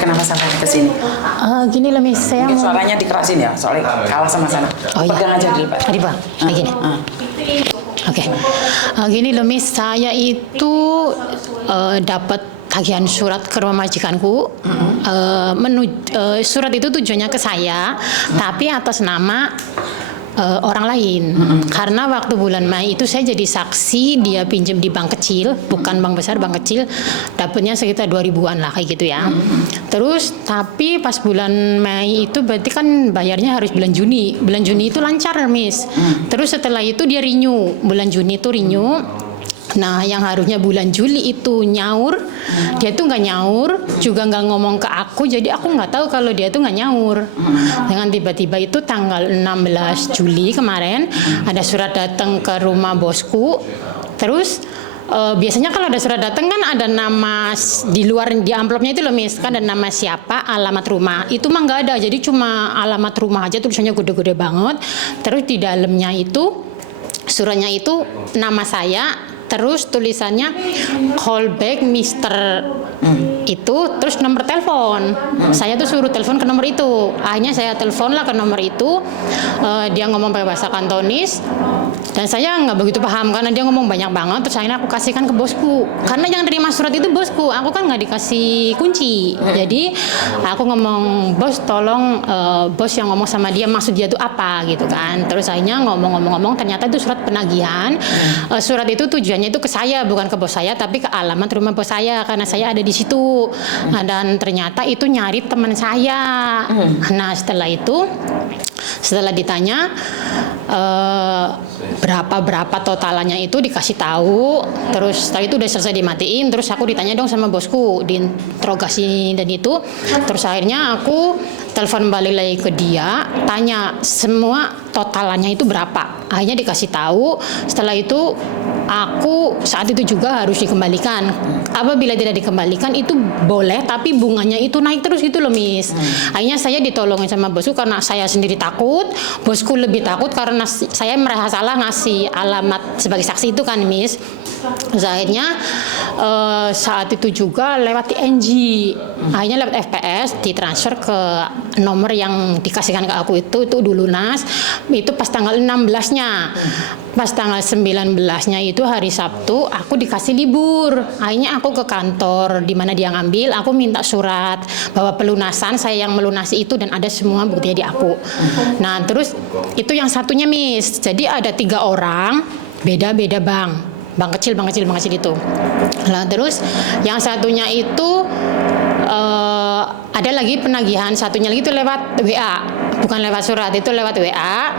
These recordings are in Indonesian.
kenapa sampai ke sini? Gini loh Miss, saya Mungkin mau... suaranya dikerasin ya, soalnya kalah sama sana. Oh iya. Pegang aja dulu Pak. Tadi Pak, kayak gini. Oke. Gini loh Miss, saya itu dapat tagihan surat ke rumah majikanku. Surat itu tujuannya ke saya, tapi atas nama orang lain. Karena waktu bulan Mei itu saya jadi saksi, dia pinjam di bank kecil, bukan bank besar, bank kecil, dapatnya sekitar 2000-an lah kayak gitu ya. Terus tapi pas bulan Mei itu berarti kan bayarnya harus bulan Juni. Bulan Juni itu lancar, Miss. Terus setelah itu dia renew, bulan Juni itu renew. Nah, yang harusnya bulan Juli itu nyaur, dia tuh nggak nyaur, juga nggak ngomong ke aku, jadi aku nggak tahu kalau dia tuh nggak nyaur. Dengan tiba-tiba itu tanggal 16 Juli kemarin, ada surat datang ke rumah bosku, terus biasanya kalau ada surat datang kan ada nama di luar di amplopnya itu loh Miss, kan ada nama siapa, alamat rumah. Itu mah nggak ada, jadi cuma alamat rumah aja, tulisannya gede-gede banget. Terus di dalamnya itu suratnya itu nama saya, terus tulisannya call back Mister itu, terus nomor telepon. Saya tuh suruh telepon ke nomor itu. Akhirnya saya telepon lah ke nomor itu. Dia ngomong pakai bahasa Kantonis dan saya nggak begitu paham karena dia ngomong banyak banget. Terus akhirnya aku kasihkan ke bosku. Karena yang terima surat itu bosku. Aku kan nggak dikasih kunci. Jadi aku ngomong, bos tolong bos yang ngomong sama dia maksud dia tuh apa gitu kan. Terus akhirnya ngomong ternyata itu surat penagihan. Surat itu tujuannya itu ke saya, bukan ke bos saya, tapi ke alamat rumah bos saya karena saya ada di situ. Dan ternyata itu nyari teman saya. Nah setelah ditanya berapa totalannya itu dikasih tahu. Terus setelah itu udah selesai dimatiin. Terus aku ditanya dong sama bosku, diinterogasi dan itu. Terus akhirnya aku telepon balik lagi ke dia, tanya semua totalannya itu berapa. Akhirnya dikasih tahu. Setelah itu aku saat itu juga harus dikembalikan. Apabila tidak dikembalikan itu boleh, tapi bunganya itu naik terus gitu loh Miss. Akhirnya saya ditolongin sama bosku karena saya sendiri takut, bosku lebih takut karena saya merasa salah ngasih alamat sebagai saksi itu kan Miss. Terus akhirnya saat itu juga lewat TNG, akhirnya lewat FPS ditransfer ke nomor yang dikasihkan ke aku itu dulu lunas. Itu pas tanggal 16-nya. Pas tanggal 19-nya itu hari Sabtu aku dikasih libur. Akhirnya aku ke kantor di mana dia ngambil, aku minta surat bahwa pelunasan saya yang melunasi itu dan ada semua buktinya di aku. Nah, terus itu yang satunya Miss. Jadi ada 3 orang beda-beda bank kecil itu. Nah, terus yang satunya itu ada lagi penagihan, satunya lagi itu lewat WA, bukan lewat surat, itu lewat WA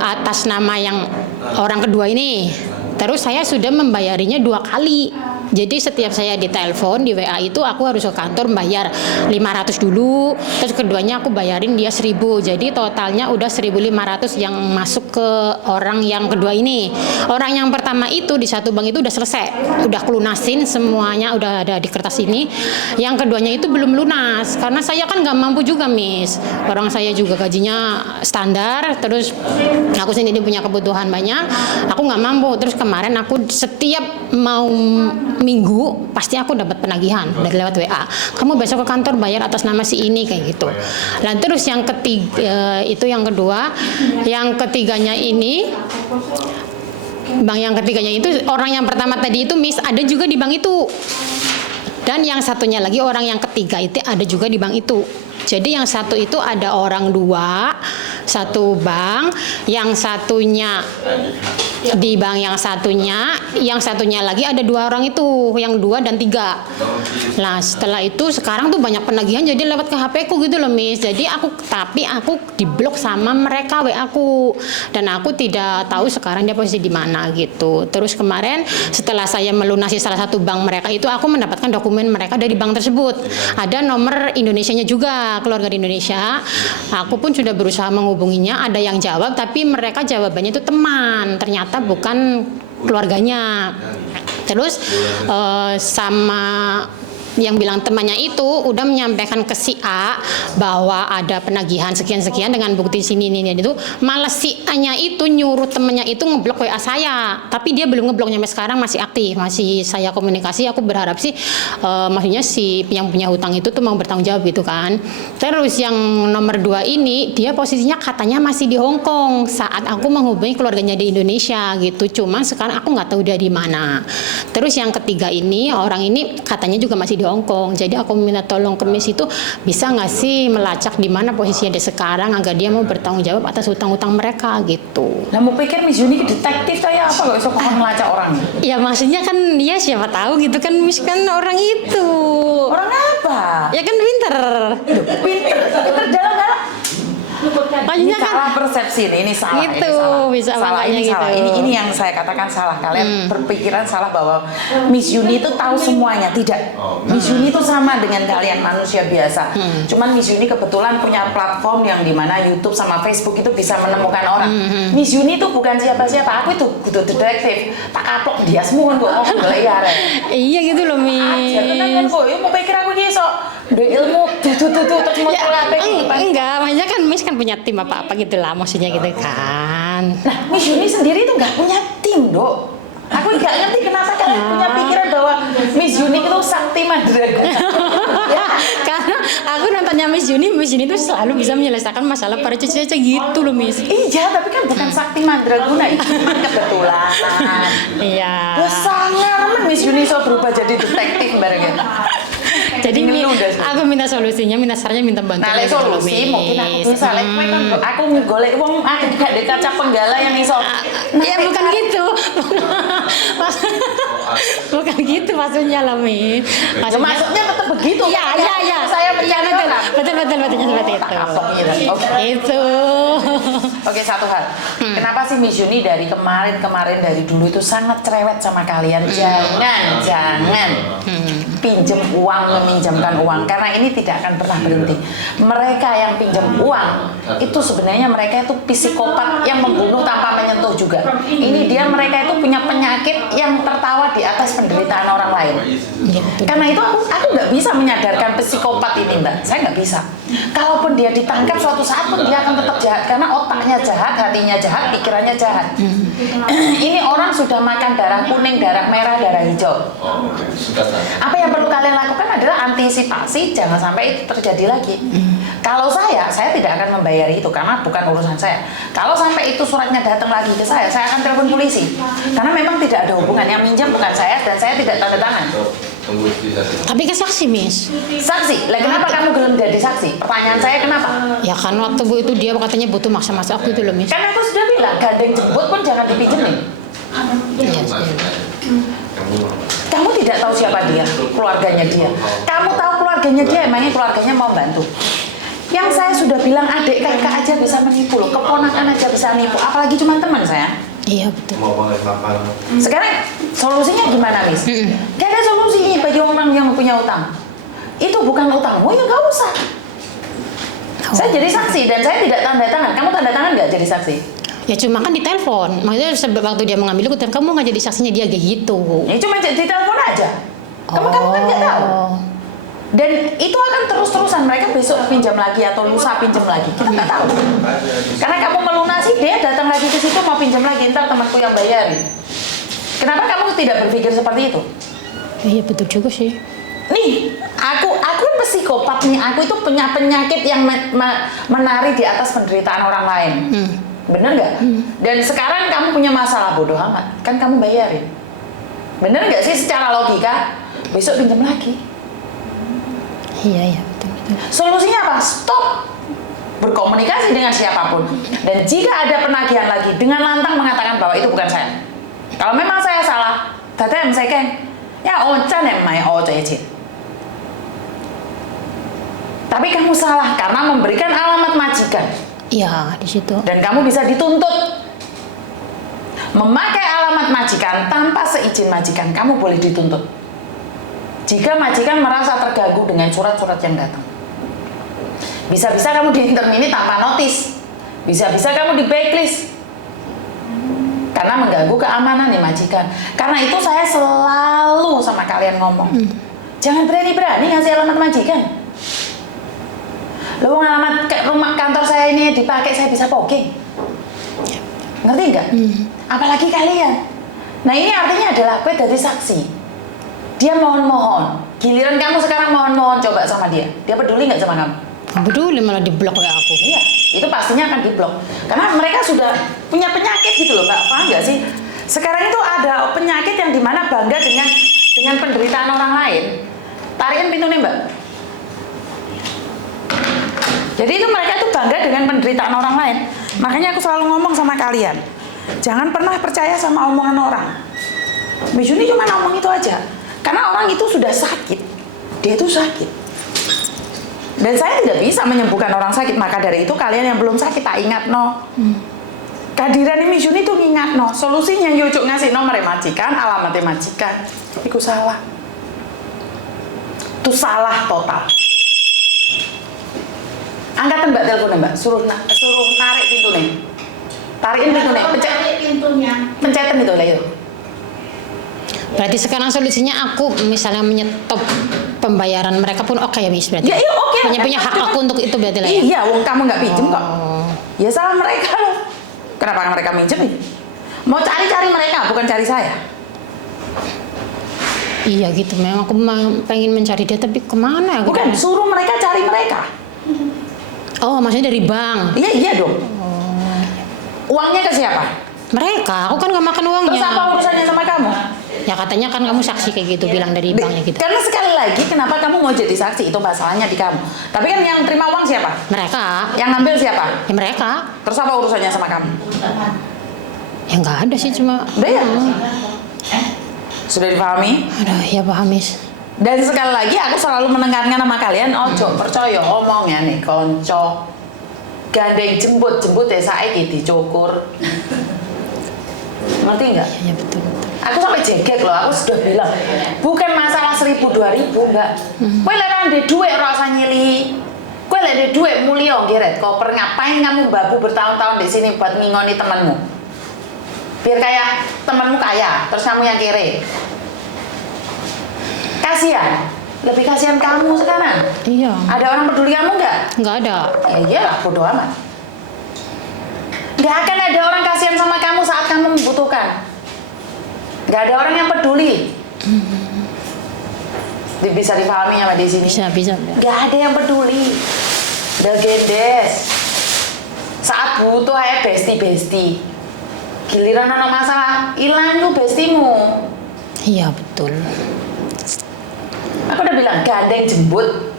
atas nama yang orang kedua ini. Terus saya sudah membayarinya 2 kali. Jadi setiap saya ditelepon di WA itu aku harus ke kantor bayar 500 dulu, terus keduanya aku bayarin dia 1000. Jadi totalnya udah 1500 yang masuk ke orang yang kedua ini. Orang yang pertama itu di satu bank itu udah selesai, udah kelunasin semuanya, udah ada di kertas ini. Yang keduanya itu belum lunas karena saya kan nggak mampu juga Miss. Orang saya juga gajinya standar, terus aku sendiri punya kebutuhan banyak, aku nggak mampu. Terus kemarin aku setiap mau minggu pasti aku dapat penagihan dari lewat WA. Kamu besok ke kantor bayar atas nama si ini kayak gitu. Nah, terus yang ketiga itu yang kedua, yang ketiganya ini bank yang ketiganya itu orang yang pertama tadi itu Miss ada juga di bank itu. Dan yang satunya lagi orang yang ketiga itu ada juga di bank itu. Jadi yang satu itu ada orang 2, satu bank, yang satunya di bank yang satunya lagi ada 2 orang itu, yang 2 dan 3. Nah, setelah itu sekarang tuh banyak penagihan jadi lewat ke HP ku gitu loh Miss. Jadi aku diblok sama mereka WA aku dan aku tidak tahu sekarang dia posisi di mana gitu. Terus kemarin setelah saya melunasi salah satu bank mereka itu aku mendapatkan dokumen mereka dari bank tersebut. Ada nomor Indonesianya juga, keluarga di Indonesia. Aku pun sudah berusaha menghubunginya, ada yang jawab tapi mereka jawabannya itu teman, ternyata bukan keluarganya. Terus sama yang bilang temannya itu udah menyampaikan ke si A bahwa ada penagihan sekian-sekian dengan bukti sini ini itu, malah si A-nya itu nyuruh temannya itu ngeblok WA saya, tapi dia belum ngebloknya sampai sekarang, masih aktif, masih saya komunikasi. Aku berharap sih maksudnya si yang punya hutang itu tuh mau bertanggung jawab gitu kan. Terus yang nomor 2 ini dia posisinya katanya masih di Hong Kong saat aku menghubungi keluarganya di Indonesia gitu, cuman sekarang aku nggak tahu dia di mana. Terus yang ketiga ini, orang ini katanya juga masih di Hong Kong. Jadi aku minta tolong ke Miss itu, bisa nggak sih melacak di mana posisinya dia sekarang agar dia mau bertanggung jawab atas hutang-hutang mereka gitu. Lah mau pikir Miss Yuni detektif kayak apa kok iso ngelacak orang? Ya maksudnya kan ya siapa tahu gitu kan, Miss kan orang itu. Orang apa? Ya kan pinter. Pinter dalam-dalam. Maksudnya Ini kan salah persepsi ini salah. gitu, ini salah. bisa salah, makanya ini gitu. salah. Ini yang saya katakan salah. Kalian berpikiran salah bahwa Miss Yuni itu tahu semuanya. Tidak. Miss Yuni itu sama dengan kalian manusia biasa. Cuman Miss Yuni kebetulan punya platform yang dimana YouTube sama Facebook itu bisa menemukan orang. Miss Yuni itu bukan siapa-siapa. Aku itu kudu detektif. Tak kapok dia semua kok ngomong ya. iya gitu loh, Miss. Ya tenan kan kok. Ya mau pikir aku ki iso duwe ilmu tuh terus mau Ya, apa enggak, maksudnya kan Miss kan punya tim apa-apa gitu lah, maksudnya gitu kan. Nah, Miss Yuni sendiri itu nggak punya tim, Dok. Aku nggak ngerti kenapa kalian punya pikiran bahwa Miss Yuni itu sakti mandraguna. Ya, karena aku nontonnya Miss Yuni tuh selalu bisa menyelesaikan masalah para cucu-cucu gitu loh, Miss. Iya, tapi kan bukan sakti mandraguna, itu cuma kebetulan. Iya. Wah, sangat Miss Yuni so berubah jadi detektif barengnya. Jadi aku minta solusinya, minta sarannya, minta bantuan. Nah, lek solusi mungkin aku bisa lek kowe kan aku golek wong aku gak ada kaca penggala yang iso. Ya bukan gitu. Bukan gitu maksudnya loh, Mi. Maksudnya tetap begitu. Iya. Saya betul seperti itu. Oke. Itu. Oke, satu hal. Kenapa sih Miss Yuni dari kemarin dari dulu itu sangat cerewet sama kalian? Jangan pinjem uang, meminjamkan uang, karena ini tidak akan pernah berhenti. Mereka yang pinjam uang itu sebenarnya mereka itu psikopat yang membunuh tanpa menyentuh juga. Ini dia, mereka itu punya penyakit yang tertawa di atas penderitaan orang lain. Karena itu aku nggak bisa menyadarkan psikopat ini, Mbak. Saya nggak bisa. Kalaupun dia ditangkap suatu saat pun dia akan tetap jahat, karena otaknya jahat, hatinya jahat, pikirannya jahat. Ini orang sudah makan darah kuning, darah merah, darah hijau. Apa yang perlu kalian lakukan adalah antisipasi, jangan sampai itu terjadi lagi. Kalau saya tidak akan membayar itu karena bukan urusan saya. Kalau sampai itu suratnya datang lagi ke saya akan telepon polisi. Karena memang tidak ada hubungan, yang minjam bukan saya dan saya tidak tanda tangan. Tapi ke saksi, Miss. Saksi? Lah kenapa kamu gelem jadi saksi? Pertanyaan saya kenapa? Ya kan waktu Bu itu dia katanya butuh maksa-maksa aku itu loh, Miss. Kan aku sudah bilang, gandeng jemput pun jangan dipinjemin. Iya. Kamu tidak tahu siapa dia, keluarganya dia. Kamu tahu keluarganya dia, emangnya keluarganya mau bantu? Yang saya sudah bilang, adik kakak aja bisa menipu loh, keponakan aja bisa nipu, apalagi cuma teman saya. Iya betul. Sekarang solusinya gimana, Miss? Gak ada solusinya bagi orang yang punya utang. Itu bukan utangmu, ya gak usah. Saya jadi saksi dan saya tidak tanda tangan. Kamu tanda tangan nggak jadi saksi? Ya cuma kan ditelepon. Maksudnya waktu dia mengambil aku, kamu nggak jadi saksinya dia kayak gitu. Ya cuma ditelepon aja. Kamu kan nggak tahu. Dan itu akan terus-terusan, mereka besok pinjam lagi atau lusa pinjam lagi, kita nggak tahu. Karena kamu melunasi, dia datang lagi ke situ mau pinjam lagi, ntar temanku yang bayarin. Kenapa kamu tidak berpikir seperti itu? Iya betul juga sih. Nih, aku psikopat nih, aku itu punya penyakit yang menari di atas penderitaan orang lain. Bener nggak? Dan sekarang kamu punya masalah, bodoh amat, kan kamu bayarin. Bener nggak sih secara logika? Besok pinjam lagi. Iya betul. Solusinya apa? Stop berkomunikasi dengan siapapun. Dan jika ada penagihan lagi, dengan lantang mengatakan bahwa itu bukan saya. Kalau memang saya salah, datang saya kan, ya oncan yang main ojek. Tapi kamu salah karena memberikan alamat majikan. Iya di situ. Dan kamu bisa dituntut. Memakai alamat majikan tanpa seizin majikan, kamu boleh dituntut. Jika majikan merasa terganggu dengan surat-surat yang datang. Bisa-bisa kamu di-terminate tanpa notis. Bisa-bisa kamu di blacklist. Karena mengganggu keamanan nih majikan. Karena itu saya selalu sama kalian ngomong. Jangan berani-berani ngasih alamat majikan. Lo alamat rumah kantor saya ini dipakai, saya bisa poking. Ngerti nggak? Apalagi kalian. Nah ini artinya adalah kue dari saksi. Dia mohon-mohon. Giliran kamu sekarang mohon-mohon coba sama dia. Dia peduli nggak sama kamu? Nggak peduli, malah diblok kayak aku. Iya, itu pastinya akan diblok. Karena mereka sudah punya penyakit gitu loh, Mbak. Paham nggak sih? Sekarang itu ada penyakit yang dimana bangga dengan penderitaan orang lain. Tarikin pintunya, Mbak. Jadi itu mereka itu bangga dengan penderitaan orang lain. Makanya aku selalu ngomong sama kalian, jangan pernah percaya sama omongan orang. Mbak Juni cuma ngomong itu aja. Karena orang itu sudah sakit. Dia itu sakit. Dan saya tidak bisa menyembuhkan orang sakit. Maka dari itu kalian yang belum sakit tak ingat no. Kehadiran ini Juni tuh ingat no. Solusinya Yucuk ngasih nomor majikan, alamatnya majikan. Itu salah. Itu salah total. Angkatan Mbak teleponnya Mbak, suruh narik pintunya. Tarikin pintunya, pencetan itu lah itu. Berarti sekarang solusinya aku misalnya menyetop pembayaran mereka pun oke ya Miss berarti? Ya iya oke. Punya hak aku untuk itu berarti lah ya? Iya, wong kamu nggak pinjem kok. Ya salah mereka loh. Kenapa mereka minjem nih? Mau cari-cari mereka, bukan cari saya. Iya gitu, memang aku pengen mencari dia tapi kemana? Bukan, suruh mereka cari mereka. Oh, maksudnya dari bank? Iya dong. Uangnya ke siapa? Mereka, aku kan nggak makan uangnya. Terus apa urusannya sama kamu? Ya katanya kan kamu saksi kayak gitu, bilang dari banknya gitu. Karena sekali lagi, kenapa kamu mau jadi saksi? Itu masalahnya di kamu. Tapi kan yang terima uang siapa? Mereka. Yang ngambil siapa? Ya mereka. Terus apa urusannya sama kamu? Ya nggak ada sih, cuma. Udah ya? Sudah dipahami? Aduh, ya paham Miss. Dan sekali lagi aku selalu menekankan sama kalian, ojo percaya omongnya nih konco. Gandeng jemput ya saiki dicukur. Ngerti nggak? Ya betul. Aku sampai jegek loh, aku sudah bilang bukan masalah 1.000 2.000 enggak. Kowe lek ndek dhuwit ora usah nyili. Kowe lek ndek dhuwit mulya ngeret koper, ngapain kamu babu bertahun-tahun di sini buat ngingoni temanmu? Biar kayak temanmu kaya, terus kamu yang kere. Kasihan, lebih kasihan kamu sekarang. Iya. Ada orang peduli kamu nggak? Nggak ada. Ya iyalah, bodo amat. Nggak akan ada orang kasihan sama kamu saat kamu membutuhkan. Nggak ada orang yang peduli. Bisa dipahami sama di sini? Bisa. Nggak ada yang peduli. Udah gendes. Saat butuh aja besti. Giliran ada masalah, hilang tuh bestimu. Iya betul. Aku udah bilang gandeng jembut,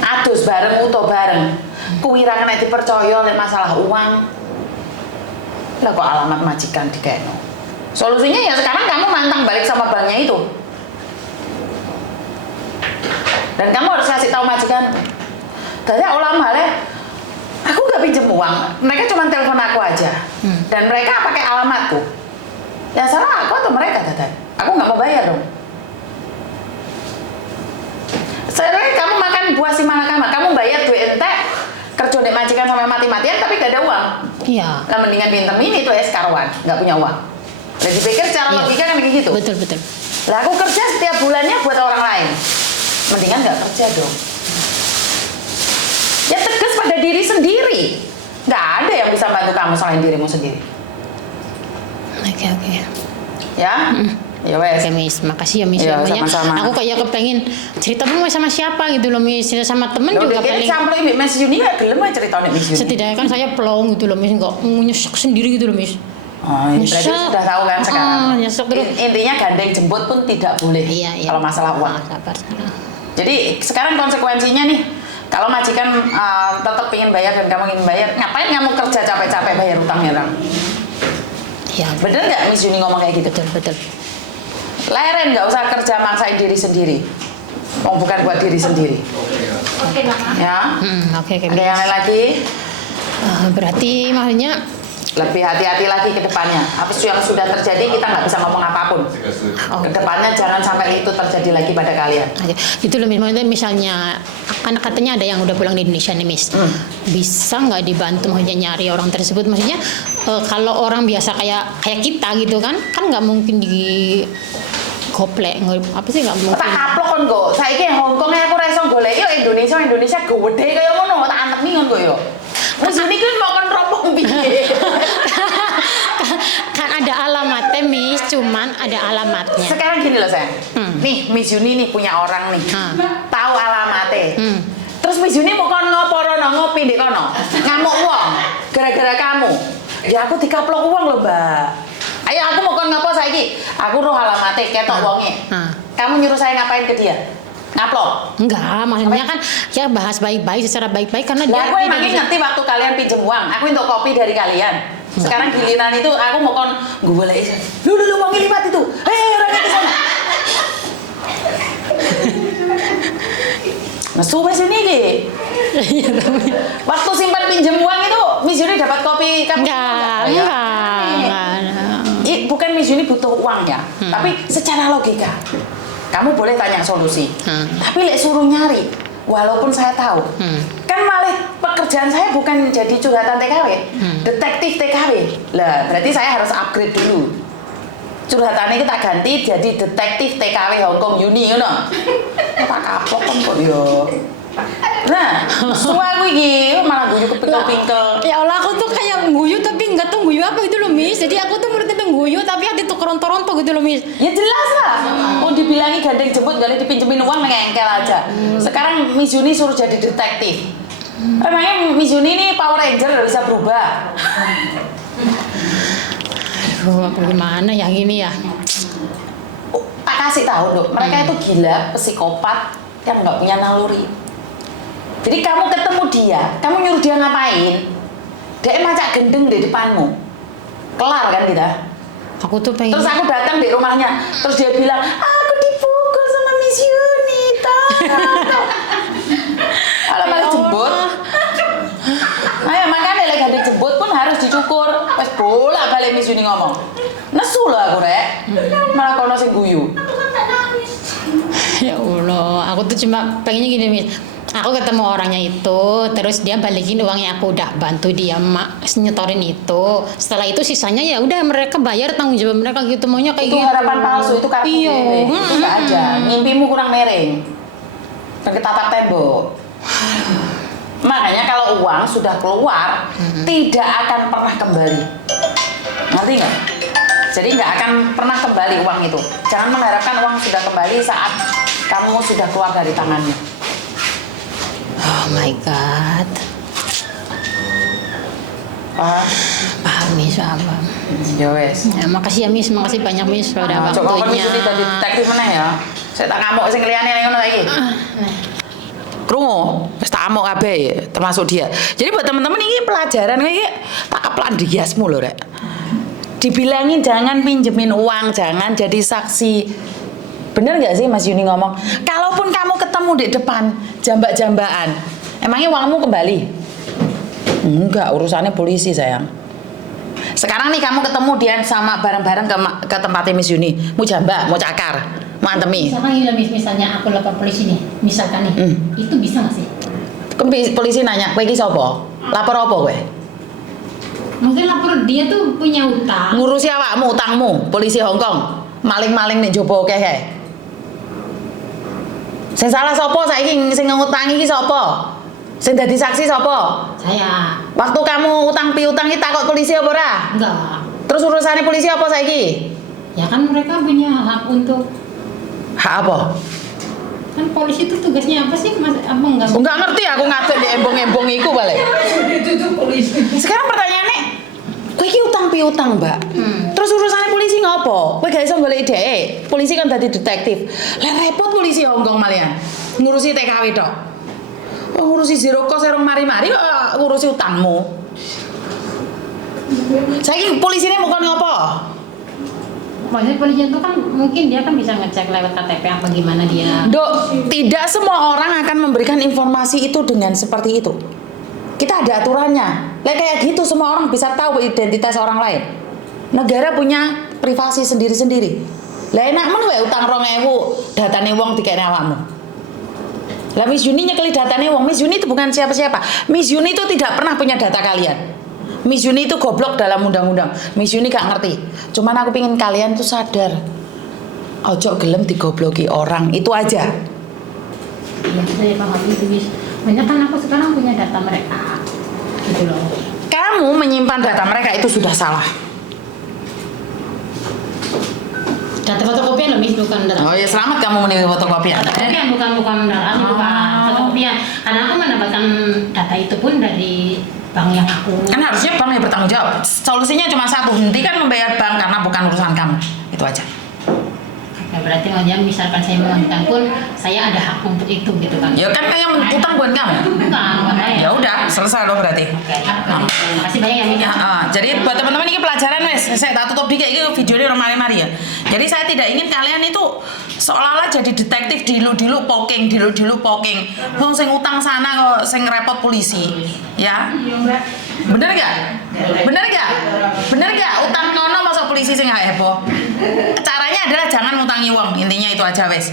adus bareng, utuh bareng. Kuwirangan nek dipercaya lek masalah uang. Lah kok alamat majikan dikeno. Solusinya ya sekarang kamu mantang balik sama banknya itu. Dan kamu harus kasih tahu majikan. Tanya ulama le, aku gak pinjem uang, mereka cuma telepon aku aja. Dan mereka pakai alamatku. Yang salah aku atau mereka Dadan? Aku nggak mau bayar dong. Sebenarnya kamu makan buah si malakama, kamu bayar duit ente, kerja di majikan sampai mati-matian tapi gak ada uang. Iya. Lah mendingan pinter ini tuh karuan, nggak punya uang. Lah dipikir cara logika kan kayak gitu. Betul. Lah aku kerja setiap bulannya buat orang lain, mendingan nggak kerja dong. Ya tegas pada diri sendiri. Nggak ada yang bisa bantu kamu selain dirimu sendiri. Oke. Ya? Ya wes. Oke Miss, makasih ya Miss. Iya, Banyak. sama-sama. Aku kayak kepengen cerita pun sama siapa gitu loh Miss, cerita sama temen juga paling. Campur ini Miss Yuni nggak gelem aja cerita Miss Yuni. Setidaknya kan saya plong gitu loh Miss, nggak nyesek sendiri gitu loh Miss. Oh, ini berarti Nyesek. sudah tahu kan sekarang. Nyesek terus. Intinya gandeng jemput pun tidak boleh. Iya. Kalau masalah uang. Sabar. Jadi sekarang konsekuensinya nih, kalau majikan tetap ingin bayar dan kamu ingin bayar, ngapain kamu kerja capek-capek bayar utangnya kamu? Iya. Bener nggak Miss Yuni ngomong kayak gitu? Betul. Leren, nggak usah kerja maksain diri sendiri. Oh, bukan buat diri sendiri. Oke, Ya. Oke. Ada yang lain lagi? Berarti maksudnya Lebih hati-hati lagi ke depannya. Apa yang sudah terjadi kita nggak bisa ngomong apapun. Ke depannya jangan sampai itu terjadi lagi pada kalian. itu loh misalnya kan katanya ada yang udah pulang di Indonesia nih Miss, bisa nggak dibantu maksudnya nyari orang tersebut, maksudnya kalau orang biasa kayak kita gitu kan nggak mungkin goplek apa sih nggak mungkin. Tak kaplok kon kok. Saiki Hongkong aku ra iso golek yo Indonesia gede kaya ngono tak anemi ngono kok yo. Wis ini kan mau kon rompong piye. Kan ada alamatnya Miss, cuman ada alamatnya. Sekarang gini loh sayang. Nih Miss Yuni nih punya orang nih. Tahu alamatnya. Terus Miss Yuni mau kon ngopo rono ngopi di kono. Ngamuk wong gara-gara kamu. Ya aku dikaplok uang loh, Mbak. Ayo aku mau kon ngopo saiki? Aku roh alamatnya ketok wonge. Kamu nyuruh saya ngapain ke dia? Ngaplok? Enggak, maksudnya kan ya bahas baik-baik secara baik-baik karena Lah dia aku emangnya ngerti waktu kalian pinjem uang. Aku untuk kopi dari kalian. Sekarang giliran itu aku mau kon golek. Lu uangnya lipat itu. Orang ke sana. Nesu wes ini ki. Iya, tapi Waktu simpan pinjem uang itu Miss Yuni dapat kopi kamu? enggak. Bukan Miss Yuni butuh uang ya, tapi secara logika kamu boleh tanya solusi. Tapi lek suruh nyari, walaupun saya tahu, kan malah pekerjaan saya bukan jadi curhatan TKW, detektif TKW. Lah, berarti saya harus upgrade dulu. Curhatannya kita ganti jadi detektif TKW Hongkong Yuni, ngono. Tak kapok kan kok yo. Nah, suami iki malah guyu kepingkel-pingkel. Ya Allah, aku tuh kayak guyu tapi nggak tahu guyu apa gitu loh Miss. Jadi aku tuh menurut itu guyu tapi hati tuh keronto-ronto gitu loh Miss. Ya jelas lah. Mau dibilangi gandeng jemput kali dipinjemin uang ngengkel aja. Sekarang Miss Yuni suruh jadi detektif. Emangnya Miss Yuni ini Power Ranger nggak bisa berubah? Aduh, bagaimana yang ini ya? Tak kasih tahu dok, mereka itu gila, psikopat yang nggak punya naluri. Jadi kamu ketemu dia, kamu nyuruh dia ngapain? Dia macak gendeng di depanmu. Kelar kan kita? Aku tuh pengen. Terus aku datang di rumahnya, terus dia bilang, aku dipukul sama Miss Yuni, kalau malah jemput. Ayo makanya lagi ada jemput pun harus dicukur. Pas bola balik Miss Yuni ngomong, nesu loh aku rek, malah kono sing guyu. Ya Allah, aku tuh cuma pengennya gini Miss. Aku ketemu orangnya itu, terus dia balikin uang yang aku udah bantu dia nyetorin itu. Setelah itu sisanya ya udah mereka bayar tanggung jawab mereka gitu, maunya kayak Itu gitu. harapan palsu, itu kartu Iya. itu nggak aja. Mimpimu kurang miring. Dan ketatap tembok. Makanya kalau uang sudah keluar, tidak akan pernah kembali. Ngerti nggak? Jadi nggak akan pernah kembali uang itu. Jangan mengharapkan uang sudah kembali saat kamu sudah keluar dari tangannya. Oh my God. Paham Miss, paham. Ya wes. Ya, makasih ya Miss, makasih banyak Miss pada Coba waktunya. ini tadi detektif mana ya? Saya tak ngamuk sing liyane ngono lagi. Krungu, wis tak amuk kabeh termasuk dia. Jadi buat teman-teman ini pelajaran kayak tak keplan dihiasmu lho rek. Dibilangin jangan pinjemin uang, jangan jadi saksi. Bener nggak sih Mas Yuni ngomong? Kalaupun kamu ketemu di depan jambak-jambakan, emangnya uangmu kembali? Enggak, urusannya polisi sayang. Sekarang nih kamu ketemu dia sama bareng-bareng ke tempatnya Miss Yuni, mau jambak, mau cakar, mau antemi. Misalnya aku lapor polisi nih, misalkan nih, itu bisa nggak sih? Polisi nanya, kowe iki sapa? Lapor apa kowe? Mungkin lapor dia tuh punya utang. Ngurusi awakmu, utangmu, polisi Hongkong. Maling-maling nih jopo kehe. Sing salah sapa saiki sing ngutangi iki sapa? Sing dadi saksi sapa? Saya. Waktu kamu utang piutang iki takut polisi apa ora? Enggak. Terus urusannya polisi apa saiki? Ya kan mereka punya hak untuk. Hak apa? Kan polisi itu tugasnya apa sih Mas? Apa enggak? Enggak ngerti aku ngatur di embong-embong iku balik. Sekarang pertanyaannya, kowe iki utang piutang, Mbak. Terus urusannya polisi ngopo? Kowe gak iso golek dhek. Polisi kan dadi detektif. Lah repot polisi Hongkong malian. Ngurusi TKW tok. Oh, ngurusi zero cost erong mari-mari kok ngurusi utangmu. Saiki polisine mau kon ngopo? Maksudnya polisi itu kan mungkin dia kan bisa ngecek lewat KTP apa gimana dia. Dok, tidak semua orang akan memberikan informasi itu dengan seperti itu. Kita ada aturannya. Kayak gitu semua orang bisa tahu identitas orang lain. Negara punya privasi sendiri-sendiri. Lah enak men wae utang 2.000 datane wong dikene awakmu. Lah Miss Yuni nyekeli datane wong. Miss Yuni itu bukan siapa-siapa. Miss Yuni itu tidak pernah punya data kalian. Miss Yuni itu goblok dalam undang-undang. Miss Yuni gak ngerti. Cuman aku pingin kalian tuh sadar. ojo gelem digobloki orang, itu aja. Ya saya paham itu Miss. Banyak kan aku sekarang punya data mereka gitu loh. Kamu menyimpan data mereka itu sudah salah. Data fotokopian loh Miss, bukan data. Oh ya, selamat kamu menerima fotokopian. Fotokopian bukan data bukan fotokopian. Karena aku mendapatkan data itu pun dari bank yang aku. Kan harusnya bank yang bertanggung jawab. Solusinya cuma satu, hentikan membayar bank karena bukan urusan kamu. Itu aja. Ya, berarti maksudnya misalkan saya menghentikan pun saya ada hak untuk itu gitu kan. Ya kan yang utang bukan kamu. Bukan saya. Ya udah, selesai loh berarti. Oke, terima kasih banyak ya Miss. Jadi buat teman-teman ini pelajaran wes, saya tak tutup dikit ini videonya orang mari-mari ya. Jadi saya tidak ingin kalian itu seolah-olah jadi detektif dilu poking. Wong sing utang sana kok sing repot polisi. Ya. Bener gak? Utang nono masuk polisi sing gak heboh. Caranya adalah jangan ngutangi uang, intinya itu aja wes.